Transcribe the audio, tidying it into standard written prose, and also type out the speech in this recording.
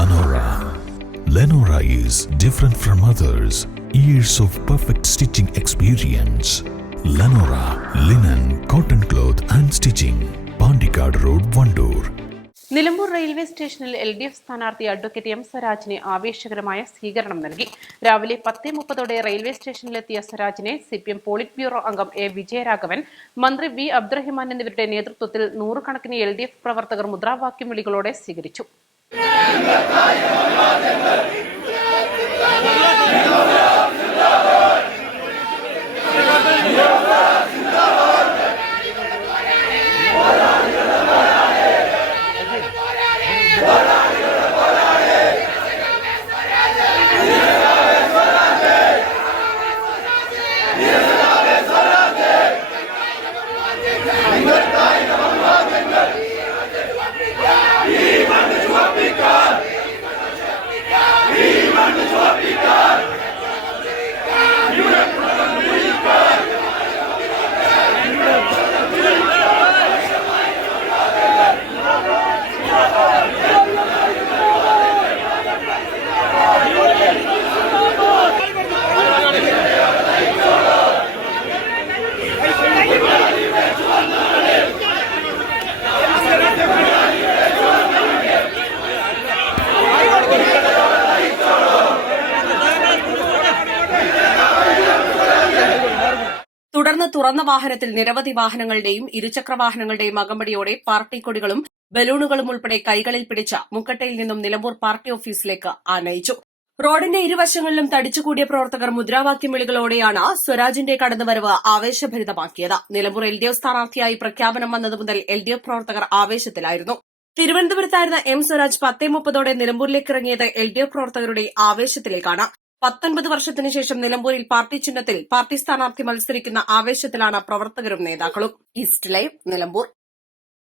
Lenora. Lenora is different from others. Years of perfect stitching experience. Lenora linen, cotton cloth and stitching. Pandikad Road, Vandoor. Nilambur railway സ്റ്റേഷനിൽ LDF സ്ഥാനാർത്ഥി advocate M. സ്വരാജിന് ആവേശകരമായ സ്വീകരണം നൽകി. രാവിലെ 10:30 railway സ്റ്റേഷനിലെത്തിയ സ്വരാജിനെ CPM polit bureau അംഗം A. Vijayaraghavan, മന്ത്രി V. Abdurahiman എന്നിവരുടെ നേതൃത്വത്തിൽ നൂറുകണക്കിന് LDF പ്രവർത്തകർ മുദ്രാവാക്യം വിളികളോടെ സ്വീകരിച്ചു. തുടർന്ന് തുറന്ന വാഹനത്തിൽ നിരവധി വാഹനങ്ങളുടെയും ഇരുചക്ര വാഹനങ്ങളുടെയും അകമ്പടിയോടെ പാർട്ടി കൊടികളും ബലൂണുകളും ഉൾപ്പെടെ കൈകളിൽ പിടിച്ച മുക്കട്ടയിൽ നിന്നും നിലമ്പൂർ പാർട്ടി ഓഫീസിലേക്ക് ആനയിച്ചു. റോഡിന്റെ ഇരുവശങ്ങളിലും തടിച്ചുകൂടിയ പ്രവർത്തകർ മുദ്രാവാക്യം വിളികളോടെയാണ് സ്വരാജിന്റെ കടന്നുവരവ് ആവേശഭരിതമാക്കിയത്. നിലമ്പൂർ LDF സ്ഥാനാർത്ഥിയായി പ്രഖ്യാപനം വന്നതു മുതൽ LDF പ്രവർത്തകർ ആവേശത്തിലായിരുന്നു. തിരുവനന്തപുരത്തായിരുന്ന M. സ്വരാജ് 10:30 നിലമ്പൂരിലേക്ക് ഇറങ്ങിയത് LDF പ്രവർത്തകരുടെ ആവേശത്തിലേക്കാണ്. 19 വർഷത്തിനു ശേഷം നിലമ്പൂരിൽ പാർട്ടി ചിഹ്നത്തിൽ പാർട്ടി സ്ഥാനാർത്ഥി മത്സരിക്കുന്ന ആവേശത്തിലാണ് പ്രവർത്തകരും നേതാക്കളും. East live, Nilambur.